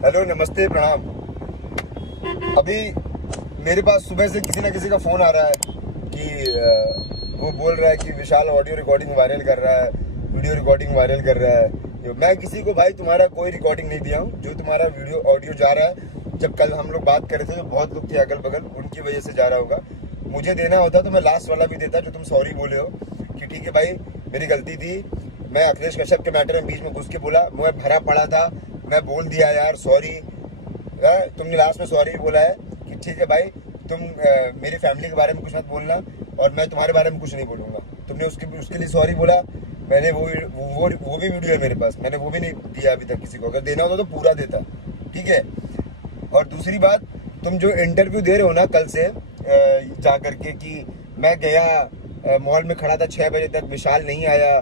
Hello, नमस्ते, प्रणाम। अभी मेरे पास सुबह से किसी ना किसी का फ़ोन आ रहा है कि वो बोल रहा है कि विशाल ऑडियो रिकॉर्डिंग वायरल कर रहा है, वीडियो रिकॉर्डिंग वायरल कर रहा है। मैं किसी को भाई तुम्हारा कोई रिकॉर्डिंग नहीं दिया हूँ। जो तुम्हारा वीडियो ऑडियो जा रहा है, जब कल हम लोग बात कर रहे थे तो बहुत लोग थे अगल बगल, उनकी वजह से जा रहा होगा। मुझे देना होता तो मैं लास्ट वाला भी देता जो तुम सॉरी बोले हो कि ठीक है भाई मेरी गलती थी, मैं अखिलेश कश्यप के मैटर में बीच में घुस के बोला, मुझे भरा पड़ा था, मैं बोल दिया यार सॉरी। तुमने लास्ट में सॉरी भी बोला है कि ठीक है भाई तुम मेरी फैमिली के बारे में कुछ मत बोलना और मैं तुम्हारे बारे में कुछ नहीं बोलूँगा। तुमने उसके लिए सॉरी बोला। मैंने वो भी वीडियो है मेरे पास, मैंने वो भी नहीं दिया अभी तक किसी को। अगर देना होता तो पूरा देता, ठीक है। और दूसरी बात, तुम जो इंटरव्यू दे रहे हो ना कल से जा करके कि मैं गया मॉल में खड़ा था 6 बजे तक, विशाल नहीं आया,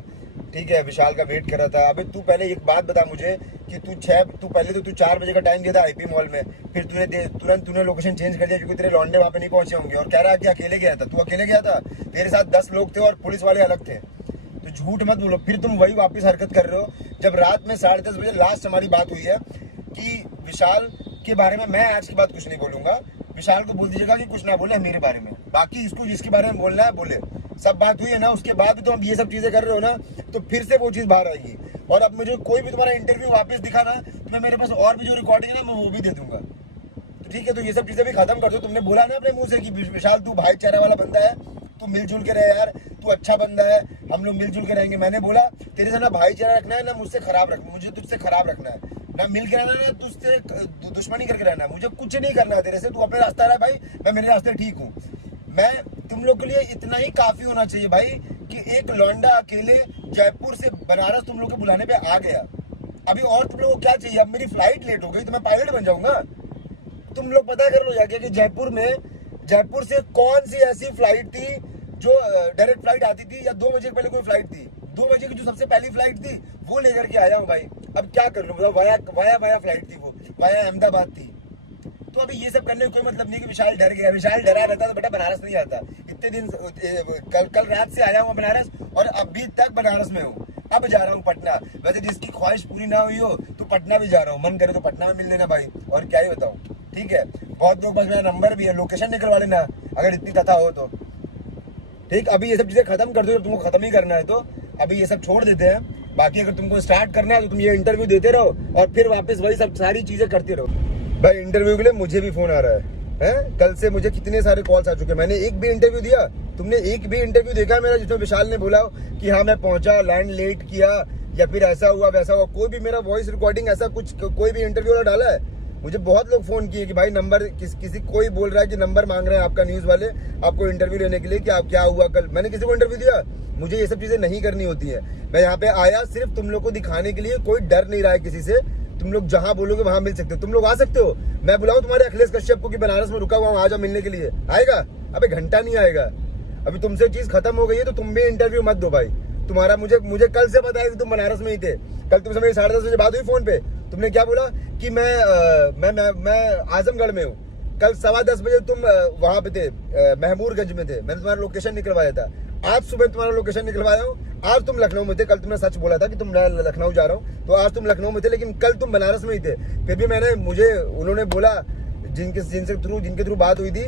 ठीक है, विशाल का वेट कर रहा था। अबे तू पहले एक बात बता मुझे कि तू पहले तो 4 बजे का टाइम दिया था आईपी मॉल में, फिर तुरंत तूने लोकेशन चेंज कर दिया क्योंकि तेरे लौंडे वहाँ पे नहीं पहुंचे होंगे और कह रहा है कि अकेले गया था। तू अकेले गया था, तेरे साथ 10 लोग थे और पुलिस वाले अलग थे। तो झूठ मत बोलो। फिर तुम वही वापस हरकत कर रहे हो जब रात में 10:30 बजे लास्ट हमारी बात हुई है कि विशाल के बारे में मैं आज की बात कुछ नहीं बोलूंगा। विशाल को बोल दीजिएगा कि कुछ ना बोले मेरे बारे में, बाकी इसको जिसके बारे में बोलना है बोले। सब बात हुई है ना, उसके बाद भी तो अब ये सब चीजें कर रहे हो ना, तो फिर से वो चीज बाहर आएगी। और अब मुझे कोई भी तुम्हारा इंटरव्यू वापस दिखाना तो मैं मेरे पास और भी जो रिकॉर्डिंग है ना मैं वो भी दे दूंगा। तो ठीक है, तो ये सब चीजें भी खत्म कर दो। तुमने बोला ना अपने मुंह से कि विशाल तू भाईचारा वाला बंदा है, तू मिलजुल के रहे यार, तू अच्छा बंदा है, हम लोग मिलजुल के रहेंगे। मैंने बोला तेरे से ना भाईचारा रखना है ना मुझसे खराब रखना, मुझे तुझसे खराब रखना है, ना मिल के रहना है तुझसे दुश्मनी करके रहना है। मुझे कुछ नहीं करना है तेरे से, तू अपने रास्ता रहा भाई, मैं मेरे रास्ते ठीक हूँ। मैं तुम लोग के लिए इतना ही काफी होना चाहिए भाई कि एक लौंडा अकेले जयपुर से बनारस तुम लोग के बुलाने पे आ गया। अभी और तुम लोग को क्या चाहिए? अब मेरी फ्लाइट लेट हो गई तो मैं पायलट बन जाऊंगा? तुम लोग पता कर लो जाके कि जयपुर से कौन सी ऐसी फ्लाइट थी जो डायरेक्ट फ्लाइट आती थी, या 2 बजे पहले कोई फ्लाइट थी, 2 बजे की जो सबसे पहली फ्लाइट थी वो लेकर के आया हूँ भाई। अब क्या कर लूँ बताओ? वाया फ्लाइट थी, वो वाया अहमदाबाद थी। तो अभी ये सब करने का कोई मतलब नहीं कि विशाल डर गया। विशाल डरा रहता तो बेटा बनारस नहीं आता। इतने दिन कल रात से आया हूँ बनारस और अभी तक बनारस में हूँ। अब जा रहा हूँ पटना। वैसे जिसकी ख्वाहिश पूरी ना हुई हो तो पटना भी जा रहा हूँ, मन करे तो पटना में मिल लेना भाई, और क्या ही बताऊँ, ठीक है। बहुत लोग, बस मेरा नंबर भी है, लोकेशन निकलवा लेना अगर इतनी कथा हो तो, ठीक। अभी ये सब चीजें खत्म कर दो, जब तुमको खत्म ही करना है तो अभी ये सब छोड़ देते हैं। बाकी अगर तुमको स्टार्ट करना है तो तुम ये इंटरव्यू देते रहो और फिर वापस वही सब सारी चीजें करते रहो। भाई इंटरव्यू के लिए मुझे भी फोन आ रहा है? कल से मुझे कितने सारे कॉल्स आ चुके हैं। मैंने एक भी इंटरव्यू दिया? तुमने एक भी इंटरव्यू देखा मेरा जिसमें विशाल ने बोला कि हाँ मैं पहुंचा, लैंड लेट किया, या फिर ऐसा हुआ वैसा हुआ? कोई भी मेरा वॉइस रिकॉर्डिंग ऐसा कुछ कोई भी इंटरव्यू वाला डाला है? मुझे बहुत लोग फोन किए कि भाई नंबर किसी कोई बोल रहा है कि नंबर मांग रहे हैं आपका, न्यूज वाले आपको इंटरव्यू लेने के लिए कि आप क्या हुआ कल। मैंने किसी को इंटरव्यू दिया? मुझे ये सब चीजें नहीं करनी होती है। मैं यहाँ पे आया सिर्फ तुम लोग को दिखाने के लिए, कोई डर नहीं रहा है किसी से। तुम लोग जहां बोलोगे वहां मिल सकते हो, तुम लोग आ सकते हो। मैं बुलाऊं तुम्हारे अखिलेश कश्यप को कि बनारस में रुका हुआ हूं, आ जाओ मिलने के लिए? आएगा? अबे घंटा नहीं आएगा। अभी तुमसे चीज खत्म हो गई है तो तुम भी इंटरव्यू मत दो भाई। तुम्हारा मुझे कल से पता है कि तुम बनारस में ही थे। कल तुमसे मेरी 10:30 बजे बात हुई फोन पे, तुमने क्या बोला कि मैं आजमगढ़ में हूँ। कल 10:15 बजे तुम वहां पे थे, महमूरगंज में थे। मैंने तुम्हारा लोकेशन निकलवाया था। आज सुबह तुम्हारा लोकेशन निकलवाया हूँ। आज तुम लखनऊ में थे, कल तुमने सच बोला था कि तुम लखनऊ जा रहा हूँ, तो आज तुम लखनऊ में थे, लेकिन कल तुम बनारस में ही थे। फिर भी उन्होंने बोला जिनके थ्रू बात हुई थी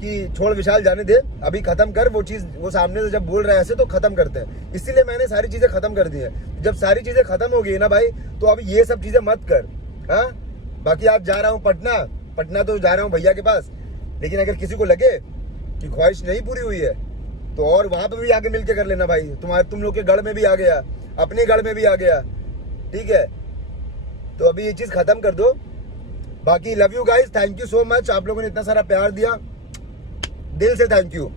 कि छोड़ विशाल जाने दे, अभी खत्म कर वो चीज। वो सामने से जब बोल रहे हैं ऐसे तो खत्म करते हैं, इसीलिए मैंने सारी चीजें खत्म कर दी है। जब सारी चीजें खत्म हो गई ना भाई तो अब ये सब चीजें मत कर। हाँ, बाकी आज जा रहा हूँ पटना तो जा रहा हूँ भैया के पास, लेकिन अगर किसी को लगे कि ख्वाहिश नहीं पूरी हुई है तो और वहां पे भी आके मिलके कर लेना भाई। तुम लोग के गढ़ में भी आ गया, अपने गढ़ में भी आ गया, ठीक है। तो अभी ये चीज खत्म कर दो। बाकी love you guys, thank you so much. आप लोगों ने इतना सारा प्यार दिया, दिल से थैंक यू।